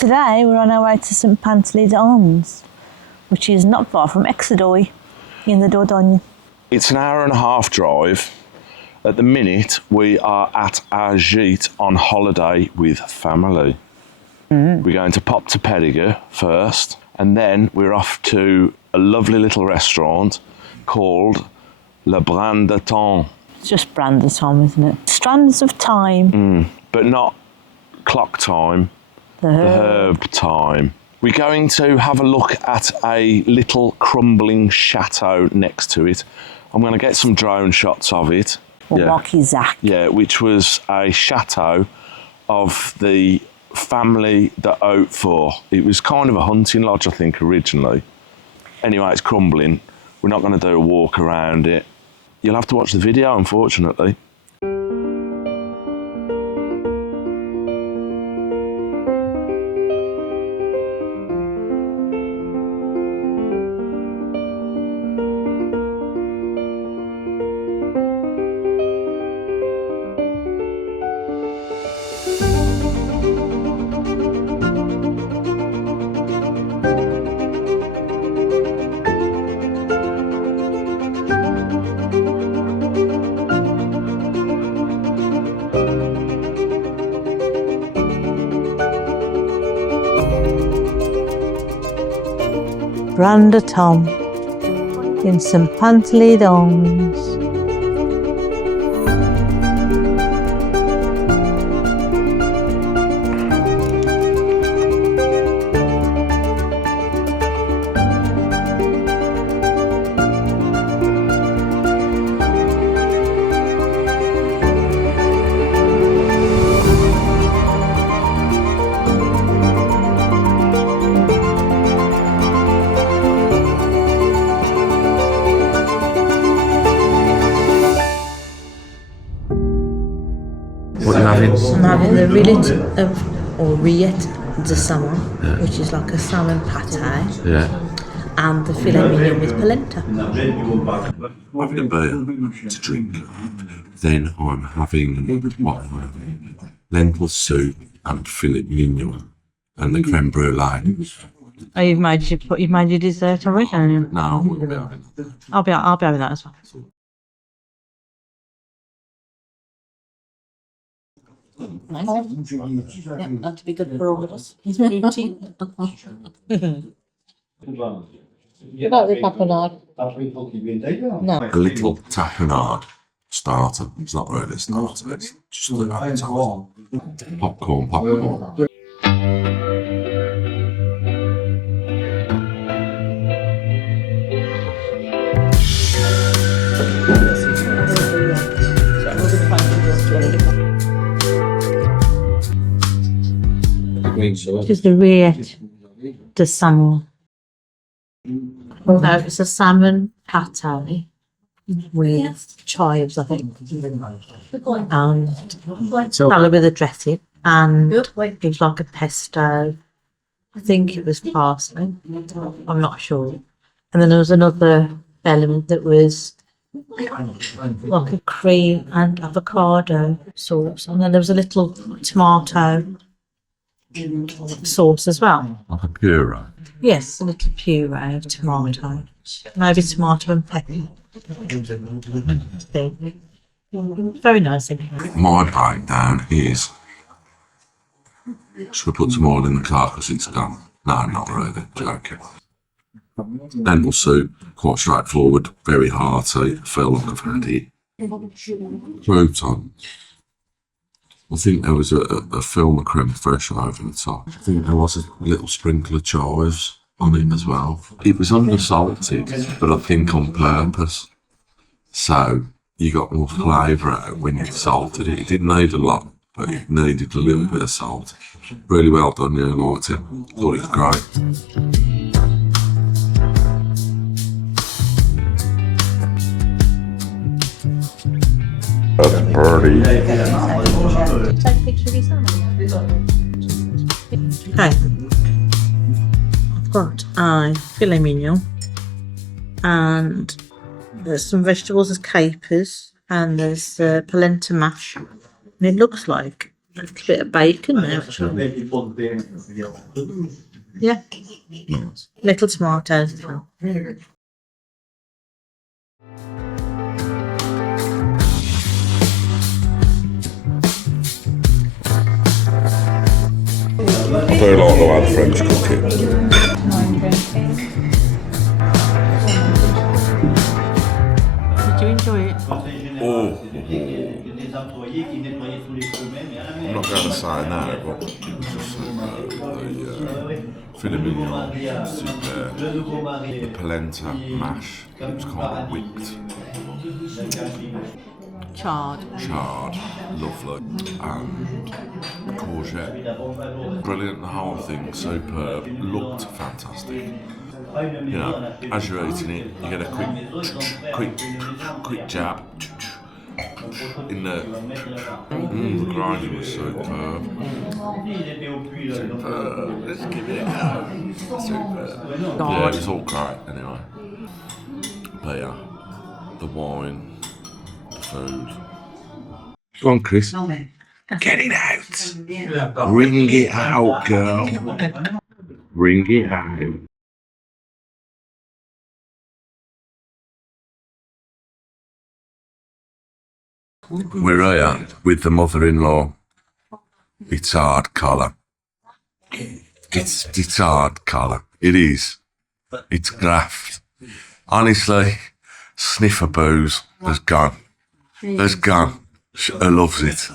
Today we're on our way to Saint Pantaly-d'Ans, which is not far from Exedoy in the Dordogne. It's an hour and a half drive. At the minute, we are at our gîte on holiday with family. We're going to pop to Périgord first, and then we're off to a lovely little restaurant called Brin de Thym. It's just Brin de Thym, isn't it? Strands of time. But not clock time, the herb time. We're going to have a look at a little crumbling chateau next to it. I'm going to get some drone shots of it. Marqueyssac. Yeah, which was a chateau of the family de Hautefort. It was kind of a hunting lodge, I think, originally. Anyway, it's crumbling. We're not going to do a walk around it. You'll have to watch the video, unfortunately. Brin de Thym in Saint Pantely-d'Ans. What are you having? I'm having the rillette de salmon, which is like a salmon pate, and the filet mignon with polenta. Having a beer to drink. Then I'm having lentil soup and filet mignon and the creme brulee. Oh, you've made your dessert already, haven't you? No, I wouldn't be having that. I'll be having that as well. Nice. Yeah, that to be good for all of us. He's routine. About the tapenade? No. A little tapenade starter. It's not really a starter, it's just a little popcorn. Which is the rillette de salmon. No, it's a salmon pate with chives, I think, and salad with a dressing, and it was like a pesto. I think it was parsley. I'm not sure. And then there was another element that was like a cream and avocado sauce, and then there was a little tomato sauce as well. Like a puree? Yes, a little puree of tomato. Maybe tomato and pepper. Very nice. My breakdown is, should we put some oil in the car because it's gone? No, not really, joking. Lentil soup, quite straightforward, very hearty, I feel like I've had it. Crouton. I think there was a film of creme fraiche over the top. I think there was a little sprinkle of chives on it as well. It was undersalted, but I think on purpose. So you got more flavour out when you salted it. It didn't need a lot, but it needed a little bit of salt. Really well done, yeah, I liked it. Thought it was great. That's pretty. Okay, I've got a filet mignon, and there's some vegetables as capers, and there's polenta mash, and it looks like A bit of bacon there, actually. Yeah. Little tomatoes as well. I do like the way the French cook it. Did you enjoy it? Oh, I'm not going to say no, but it was just the filet mignon, super, the polenta mash, it was kind of wicked, Charred. lovely, and courgette, brilliant, the whole thing, superb, looked fantastic. You know, as you're eating it, you get a quick jab in the the grinding was superb. Let's give it a go. Superb. Yeah, it was all great anyway. But yeah, the wine, the food. Go on, Chris. Get it out. Ring it out, girl. Ring it out. We're here with the mother-in-law. It's hard colour. It's hard colour. It is. It's graft. Honestly, sniffer booze has gone. Has gone. She loves it.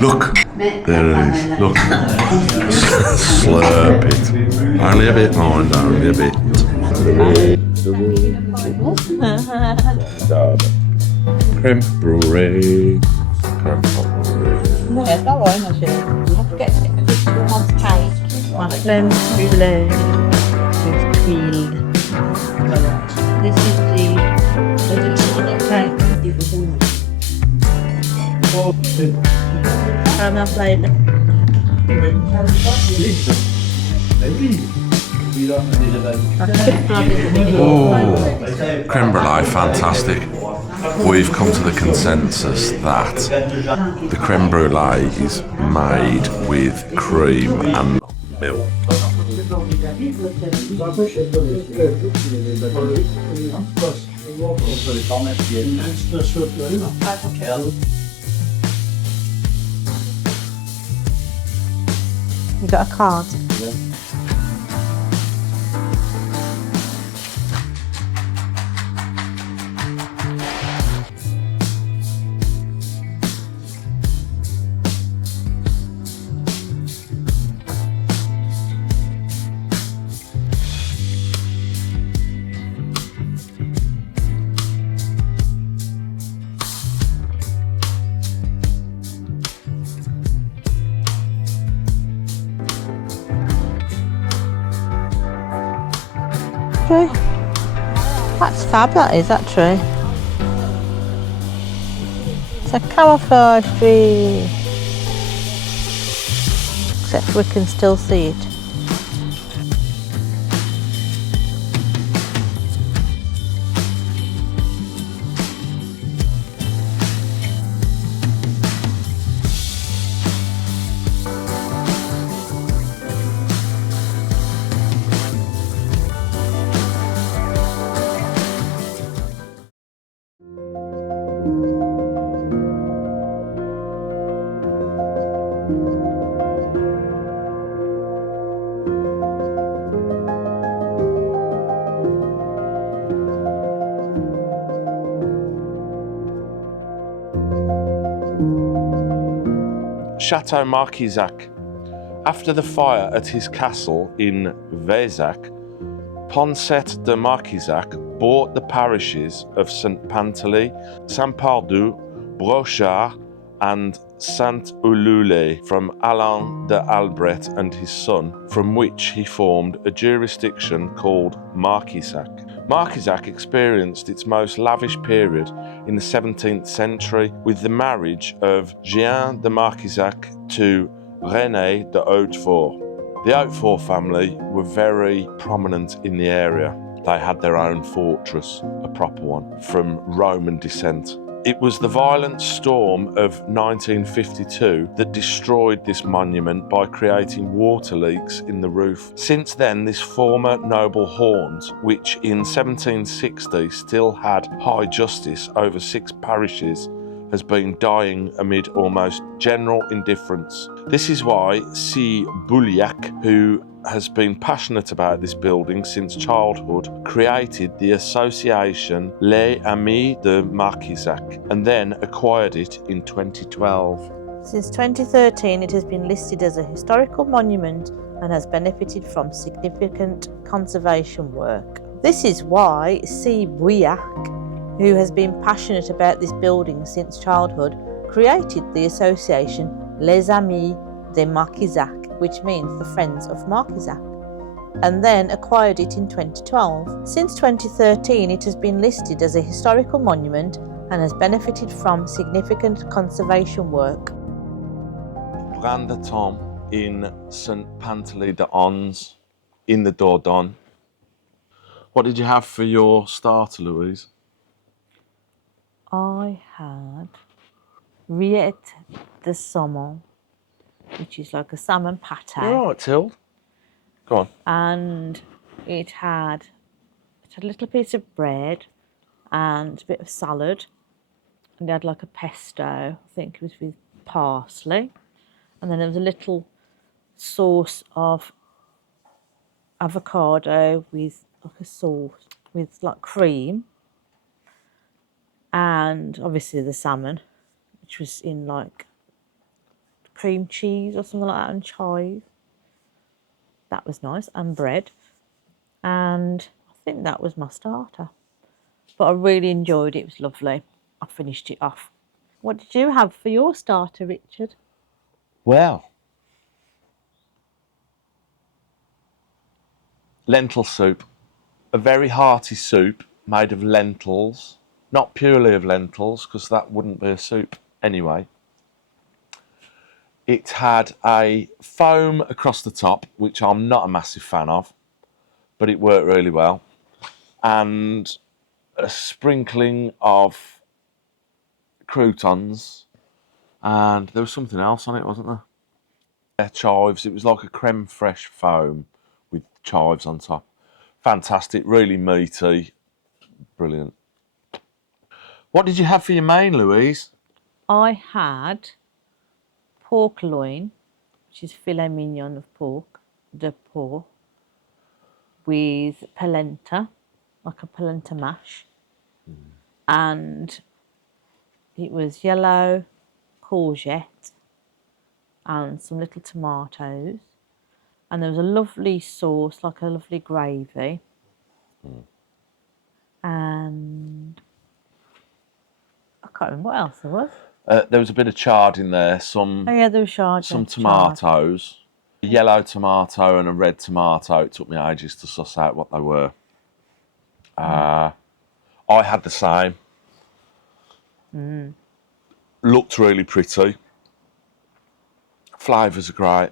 Look. There it is. Look. Slurp it. Only a bit, mind, only a bit. Creme brulee. Creme brulee. Yeah, that one, actually. You have to get one's cake. One creme brulee with cream. This is the cake. Caramel flavour. Oh, creme brulee, fantastic. We've come to the consensus that the creme brulee is made with cream and milk. You got a card? Tree. That's fab, that is, that tree. It's a camouflage tree. Except we can still see it. Chateau Marqueyssac. After the fire at his castle in Vezac, Pons de Marqueyssac bought the parishes of Saint Pantely, Saint-Pardoux, Brouchaud, and Sainte-Eulalie from Alain de Albret and his son, from which he formed a jurisdiction called Marqueyssac. Marqueyssac experienced its most lavish period in the 17th century with the marriage of Jean de Marqueyssac to Renée de Hautefort. The Hautefort family were very prominent in the area. They had their own fortress, a proper one, from Roman descent. It was the violent storm of 1952 that destroyed this monument by creating water leaks in the roof. Since then, this former noble haunt, which in 1760 still had high justice over 6 parishes, has been dying amid almost general indifference. This is why C. Bouliac, who has been passionate about this building since childhood, created the association Les Amis de Marqueyssac and then acquired it in 2012. Since 2013, it has been listed as a historical monument and has benefited from significant conservation work. This is why C. Bouillac, who has been passionate about this building since childhood, created the association Les Amis de Marqueyssac, which means the Friends of Marqueyssac, and then acquired it in 2012. Since 2013, it has been listed as a historical monument and has benefited from significant conservation work. Brin de Thym in Saint Pantely-d'Ans in the Dordogne. What did you have for your starter, Louise? I had rillette de saumon, which is like a salmon pate. All right, Tilde. Go on. And it had a little piece of bread and a bit of salad, and it had like a pesto, I think it was with parsley, and then there was a little sauce of avocado with like a sauce with like cream, and obviously the salmon, which was in like cream cheese or something like that, and chive. That was nice, and bread. And I think that was my starter. But I really enjoyed it. It was lovely. I finished it off. What did you have for your starter, Richard? Well, lentil soup. A very hearty soup made of lentils. Not purely of lentils, because that wouldn't be a soup anyway. It had a foam across the top, which I'm not a massive fan of, but it worked really well. And a sprinkling of croutons, and there was something else on it, wasn't there? Yeah, chives. It was like a creme fraiche foam with chives on top. Fantastic, really meaty, brilliant. What did you have for your main, Louise? I had pork loin, which is filet mignon of pork, de porc, with polenta, like a polenta mash. And it was yellow courgette and some little tomatoes. And there was a lovely sauce, like a lovely gravy. And I can't remember what else there was. There was a bit of chard in there, some Oh yeah, there was chard. some tomatoes, a yellow tomato and a red tomato. It took me ages to suss out what they were. I had the same. Looked really pretty. Flavours are great.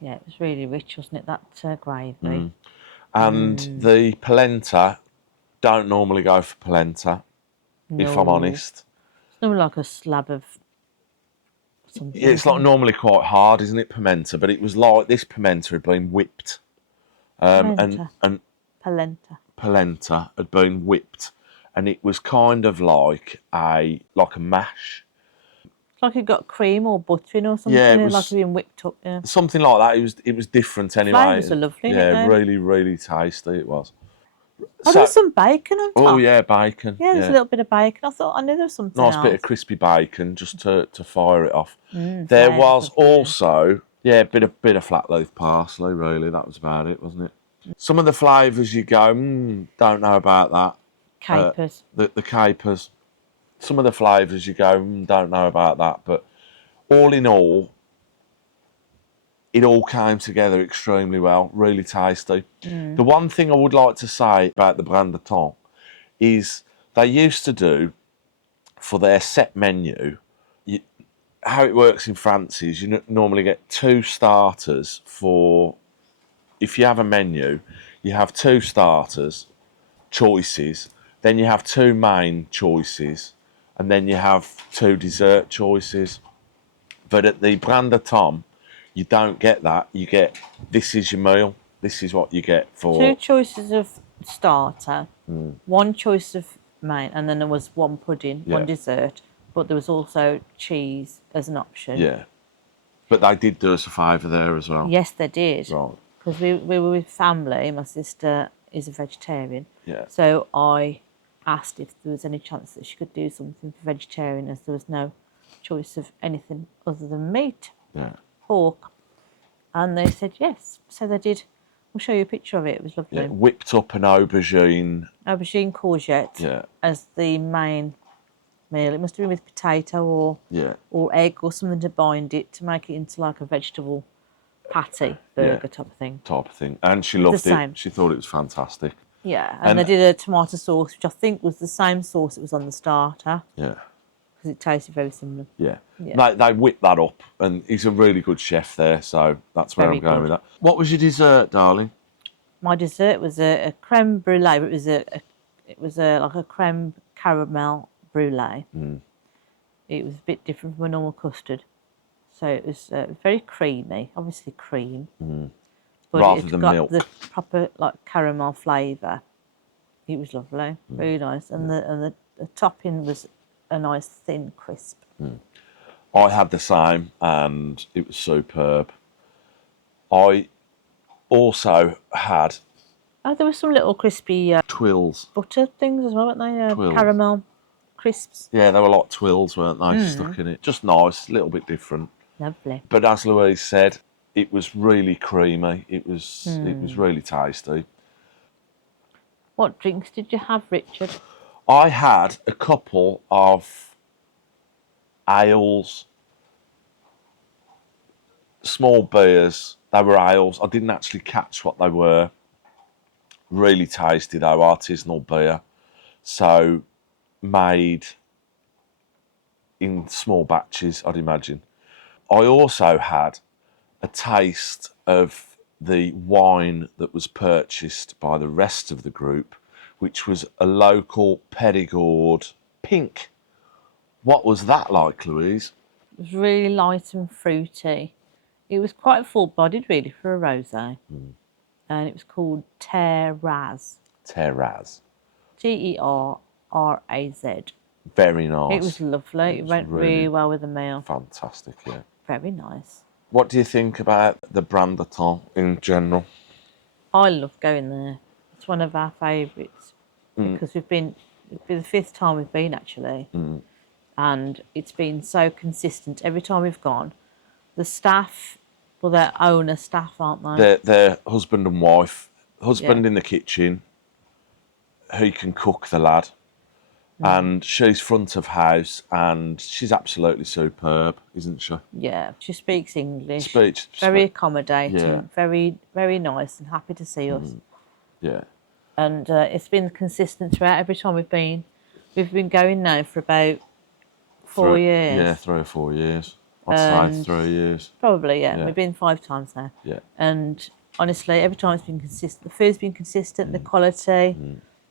Yeah, it was really rich, wasn't it, that gravy? And the polenta, don't normally go for polenta, if I'm No. honest. It's not like a slab of something. Yeah, it's like normally quite hard, isn't it, pimenta? But it was like this pimenta had been whipped. Polenta. And Polenta. polenta had been whipped, and it was kind of like a mash. It's like it got cream or butter in or something. Yeah, it like was- it being whipped up. Yeah. Something like that. It was different anyway. Flavours are lovely, Yeah, aren't they? really, really tasty it was. Oh, there was some bacon on top. Oh yeah, bacon. Yeah, there's a little bit of bacon. I knew there was something Nice else. bit of crispy bacon just to fire it off. There flavours was of it. also a bit of flat leaf parsley. Really, that was about it, wasn't it? Some of the flavours you go, don't know about that. Capers. The capers. Some of the flavours you go, don't know about that. But all in all, it all came together extremely well. Really tasty. The one thing I would like to say about the Brin de Thym is they used to do for their set menu. How it works in France is you normally get 2 starters for. If you have a menu, you have 2 starters choices, then you have 2 main choices, and then you have 2 dessert choices. But at the Brin de Thym, you don't get that. You get, this is your meal. This is what you get for... 2 choices of starter, 1 choice of main, and then there was 1 pudding, 1 dessert. But there was also cheese as an option. Yeah. But they did do us a favour there as well. Yes, they did. Right. Because we were with family. My sister is a vegetarian. Yeah. So I asked if there was any chance that she could do something for vegetarian, as there was no choice of anything other than meat, pork. And they said yes. So they did. We'll show you a picture of it. It was lovely. Yeah, whipped up an aubergine. Aubergine courgette as the main meal. It must have been with potato or egg or something to bind it to make it into like a vegetable patty burger type of thing. And she loved it. She thought it was fantastic. Yeah, and they did a tomato sauce, which I think was the same sauce that was on the starter. Yeah. Because it tasted very similar. Yeah. They whipped that up, and he's a really good chef there, so that's where I'm going with that. What was your dessert, darling? My dessert was a creme brulee. It was like a creme caramel brulee. It was a bit different from a normal custard. So it was very creamy, obviously cream. But rather than got milk. The proper like caramel flavour. It was lovely, very nice. And the topping was a nice thin crisp. I had the same, and it was superb. I also had... Oh, there were some little crispy twills. butter things as well, weren't they? Twills. Caramel crisps. Yeah, they were like twills, weren't they? Stuck in it. Just nice, a little bit different. Lovely. But as Louise said, it was really creamy. It was really tasty. What drinks did you have, Richard? I had a couple of ales, small beers. They were ales. I didn't actually catch what they were. Really tasty though, artisanal beer. So made in small batches, I'd imagine. I also had a taste of the wine that was purchased by the rest of the group, which was a local Périgord pink. What was that like, Louise? It was really light and fruity. It was quite full-bodied, really, for a rosé. And it was called Terraz. Terraz. G-E-R-R-A-Z. Very nice. It was lovely. It went really well with the meal. Fantastic, yeah. Very nice. What do you think about the Brin de Thym in general? I love going there. It's one of our favourites because it'll be the 5th time we've been actually, and it's been so consistent every time we've gone. The staff, well, they're owner staff, aren't they? They're husband and wife. Husband in the kitchen. He can cook, the lad. And she's front of house, and she's absolutely superb, isn't she? Yeah, she speaks English. Very accommodating, very, very nice, and happy to see us. Yeah. And it's been consistent throughout every time we've been. We've been going now for about 4 years. Yeah, 3 or 4 years. I'd say 3 years. Probably, yeah. We've been 5 times now. Yeah. And honestly, every time it's been consistent. The food's been consistent, the quality,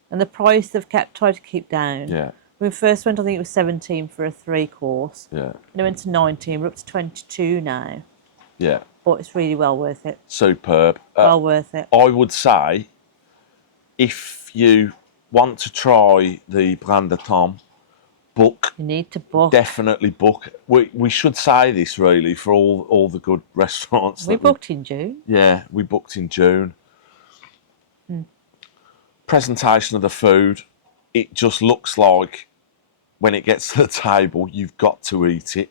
and the price they've tried to keep down. Yeah. When we first went, I think it was 17 for a 3-course. Yeah. And it went to 19. We're up to 22 now. Yeah. But it's really well worth it. Superb. Well worth it. I would say, if you want to try the Brin de Thym, book. You need to book. Definitely book. We should say this really for all the good restaurants. We booked in June. Yeah, we booked in June. Presentation of the food, it just looks like when it gets to the table, you've got to eat it.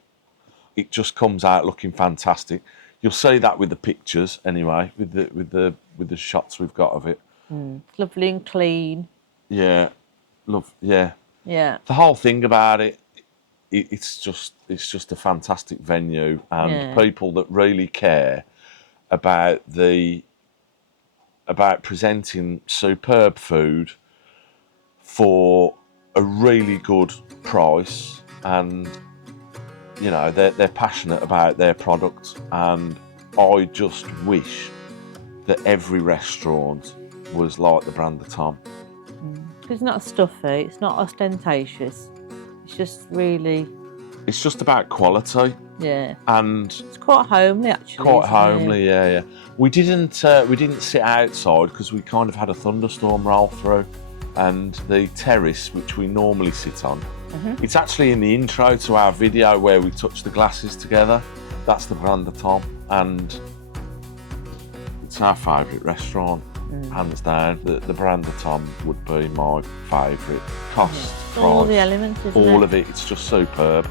It just comes out looking fantastic. You'll see that with the pictures anyway, with the shots we've got of it. Lovely and clean. Yeah, yeah. Yeah. The whole thing about it, it's just a fantastic venue, and people that really care about presenting superb food for a really good price, and you know they're passionate about their product, and I just wish that every restaurant was like the Brin de Thym. It's not stuffy, it's not ostentatious. It's just really, It's just about quality, yeah. and It's quite homely, actually. quite isn't it? homely. Yeah. We didn't sit outside because we kind of had a thunderstorm roll through, and the terrace which we normally sit on. It's actually in the intro to our video where we touch the glasses together. That's the Brin de Thym, and it's our favourite restaurant, hands down. The Brin de Thym would be my favourite. Cost, price, All the elements, isn't all it? of it. It's just superb.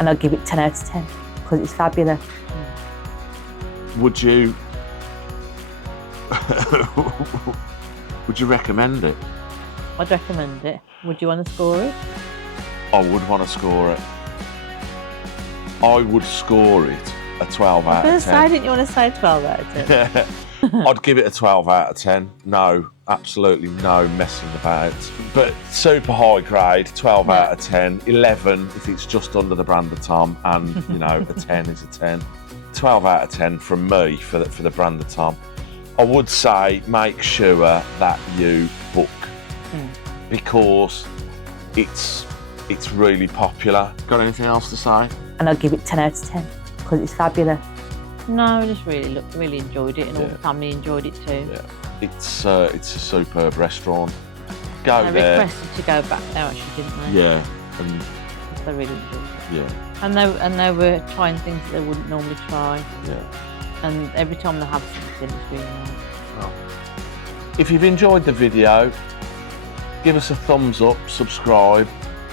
And I'll give it 10 out of 10 because it's fabulous. Would you? Would you recommend it? I'd recommend it. Would you want to score it? I would want to score it. I would score it a 12 out of 10. Didn't you want to say 12 out of 10? I'd give it a 12 out of 10. No, absolutely no messing about. But super high grade, 12 out of 10. 11 if it's just under the Brin de Thym, and you know, a 10 is a 10. 12 out of 10 from me for the Brin de Thym. I would say make sure that you book because it's really popular. Got anything else to say? And I'll give it 10 out of 10 because it's fabulous. No, I just really enjoyed it, and all the family enjoyed it too. Yeah, it's a superb restaurant. Go They there. requested to go back there, actually, didn't they? Yeah, and They really enjoyed it. yeah, And they were trying things that they wouldn't normally try. yeah. And every time they have something, it's really nice. Well, if you've enjoyed the video, give us a thumbs up, subscribe,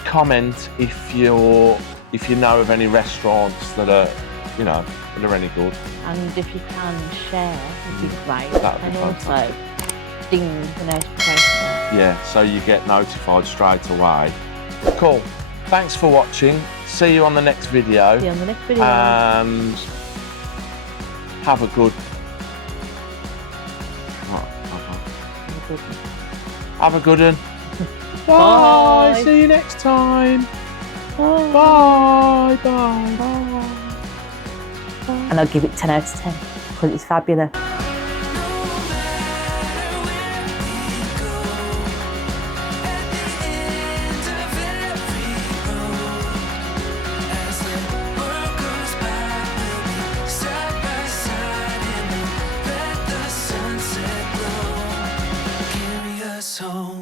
comment if you know of any restaurants that are, you know, that are any good. And if you can share, it'd be great. That'd be And also, ding the notification bell. Yeah, so you get notified straight away. Cool. Thanks for watching. See you on the next video. See you on the next video. And have a good. Have a good one. Bye. See you next time. Bye. Bye. And I'll give it 10 out of 10 because it's fabulous. Home.